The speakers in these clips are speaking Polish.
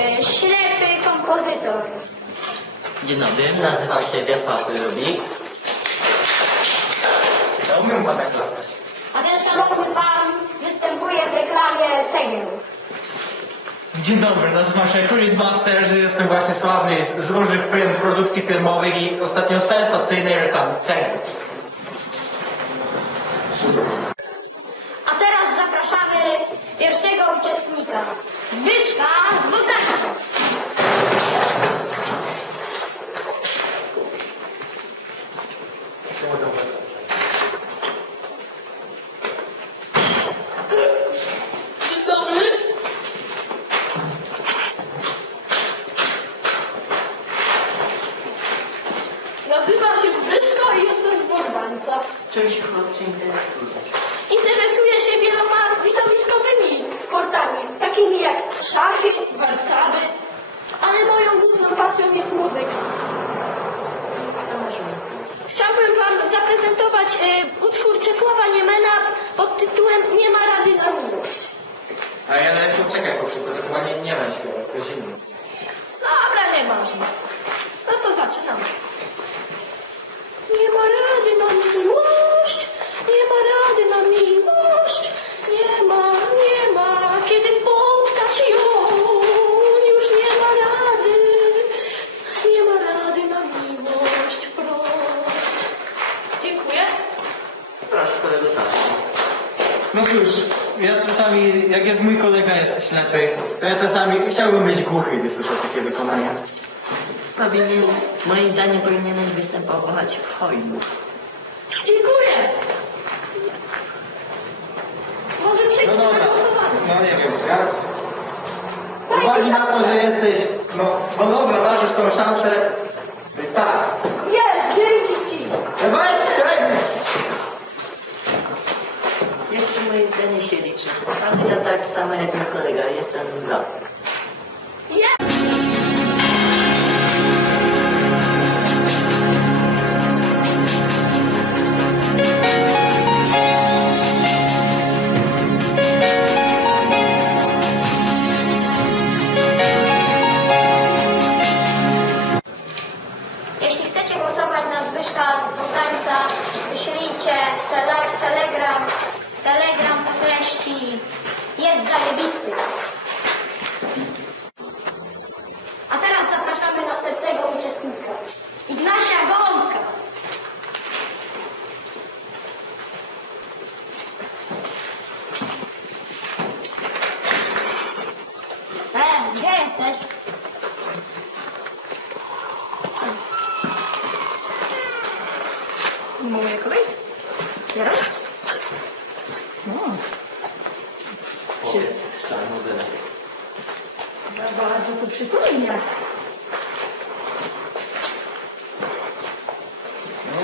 E, ślepy kompozytor. Dzień dobry, nazywam się Wiesław Rubik. Ja umiem badać klasę. A ten szanowny pan występuje w reklamie cegieł. Dzień dobry, nazywam się Chris Master, jestem właśnie sławny z, z różnych firm, produkcji filmowych i ostatnio sensacyjnej reklamy cegieł. A teraz zapraszamy pierwszego uczestnika. Zbyszka z Włodawca. Dzień dobry. Nazywam się Zbyszko i jestem z Borbańca. Czym się chłopcze interesuje? Interesuję się wieloma widowiskowymi sportami, takimi jak szachy, warcaby, ale moją główną pasją jest muzyka. To Chciałbym Wam zaprezentować e, utwór Czesława Niemena pod tytułem Nie ma rady na miłość. A ja nawet poczekaj, chłopczyku, to chyba nie, nie wiem śpiewać, ktoś inny. Dobra, nieważne. No to zaczynamy. Cóż, ja czasami, jak jest mój kolega jest ślepy, to ja czasami chciałbym być głuchy, gdy słyszę takie wykonania. Powinien, moim zdaniem powinieneś występować w hojnu. Dziękuję. Może No przejdźmy na dobra, no nie wiem, ja... Uwagi na to, że jesteś, no, no dobra, masz już tą szansę. Tak.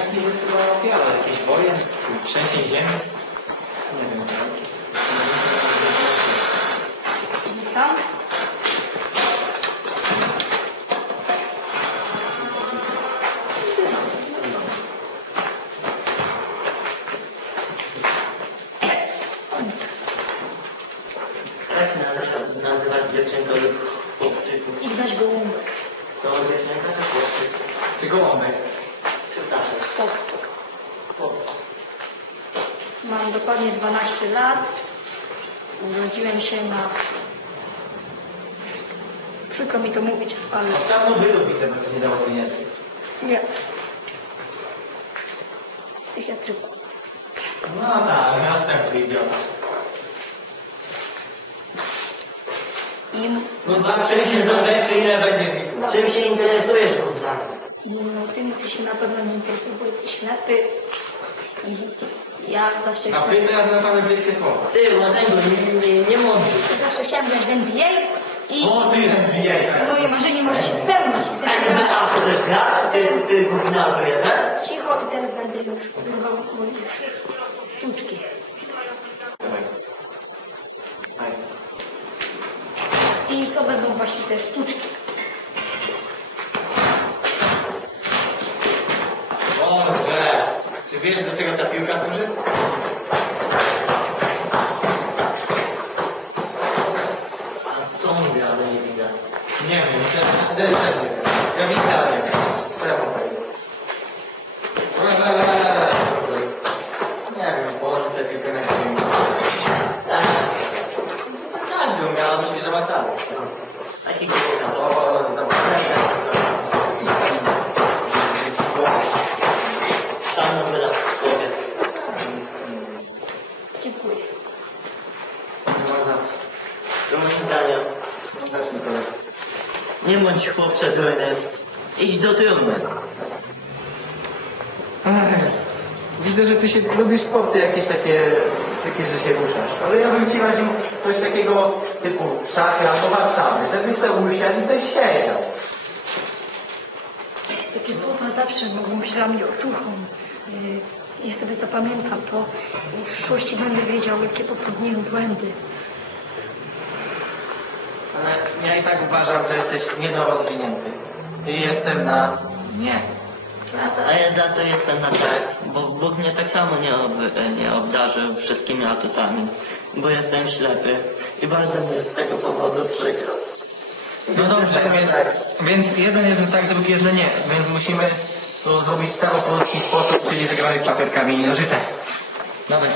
Jakieś jest chyba ofiara, jakieś wojen, trzęsień ziemi. Nie wiem, Witam. Jak nazywasz, dziewczynkę lub chłopczyku? Ignaś Gołąbek. To dziewczynka czy chłopczyk? Czy gołąbek? Czy ptaszek? Chłopczyk. Chłopczyk. Mam dokładnie 12 lat. Urodziłem się na... Przykro mi to mówić, ale A w Czarnobylu widzę, sobie nie dało pieniędzy. nie. Psychiatryku. No tak, następny idiota. I No zaczęliśmy do rzeczy, ile będziesz mi... Czym się interesujesz, kurwa? no, tym, co się na pewno nie interesuje, bo jesteś ślepy. I ja zawsze A chciałem, ty teraz na same wielkie słowa. Ty, młodego, nie, nie, nie mądry. zawsze chciałem grać w NBA i O, ty NBA, tak. moje marzenie może się spełnić. I teraz NBA to też gra? Czy ty, ty, ty gówniarzu jeden? Cicho i teraz będę już wyzywał moje sztuczki. I to będą właśnie te sztuczki. Czy wiesz, do czego ta piłka służy? A co mówię, ale nie widzę. Nie wiem, ja też nie wiem. Ja widziałem, nie wiem. Co ja mam powiedzieć? Nie wiem, położę sobie piłkę na ziemi. To każdy umiał, ale myśli, że ma talent. Taki głos na O, to. o, o, zobacz. Czarno wyda człowiek. Dziękuję. Nie ma za co. Moim zdaniem. Zacznij kolega. Nie bądź chłopcze durny. Idź do trumny. Widzę, że ty się lubisz sporty jakieś takie, jakieś, że się ruszasz. Ale ja bym ci radził coś takiego typu szachy albo warcaby, żebyś sobie usiadł i sobie siedział. Takie słowa zawsze mogą być dla mnie otuchą. Y, Ja sobie zapamiętam to i w przyszłości będę wiedział, jakie popełniłem błędy. Ale ja i tak uważam, że jesteś niedorozwinięty. I jestem na nie. A ja za to jestem na tak, bo Bóg mnie tak samo nie, ob, nie obdarzył wszystkimi atutami, bo jestem ślepy i bardzo mi jest z tego powodu przykro. No dobrze, więc, więc jeden jest tak, drugi jest nie. Więc musimy to zrobić w staropolski sposób, czyli zagramy w papier, kamień i nożyce. Dobra.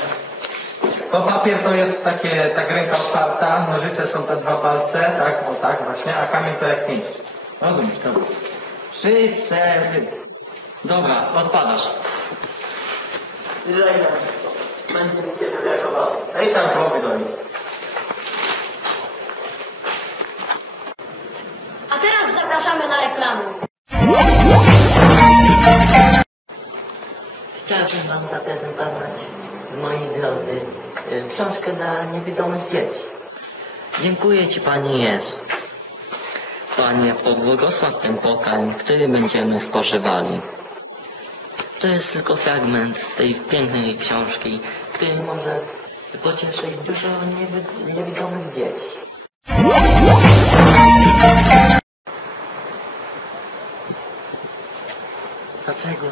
To papier to jest takie, tak ręka otwarta, nożyce są te dwa palce, tak, o tak właśnie, a kamień to jak pięć. Rozumiesz, dobra. Trzy, cztery. Dobra, odpadasz. Będzie mi cię brakowało. Ej tam niewidomych dzieci. Dziękuję Ci, Panie Jezu. Panie, pobłogosław ten pokarm, który będziemy spożywali. To jest tylko fragment z tej pięknej książki, który może pocieszyć dużo niewi- niewidomych dzieci. Ta cegła,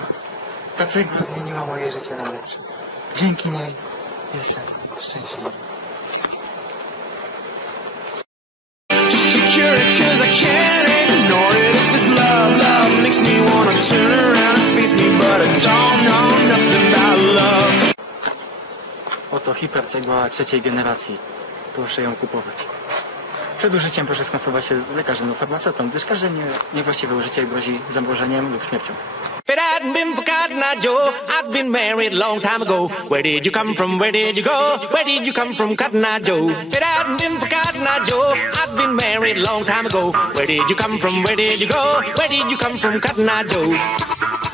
ta cegła zmieniła moje życie na lepsze. Dzięki niej jestem szczęśliwy. Hipercegła trzeciej generacji. Proszę ją kupować. Przed użyciem proszę skonsultować się z lekarzem lub farmaceutą, gdyż każde nie, niewłaściwe użycie grozi zamrożeniem lub śmiercią. Been Joe, I'd been married long time ago. Where did you come from? Where did you go? Where did you come from, been Joe, I'd been married long time ago. Where did you come from? Where did you go? Where did you come from, Joe?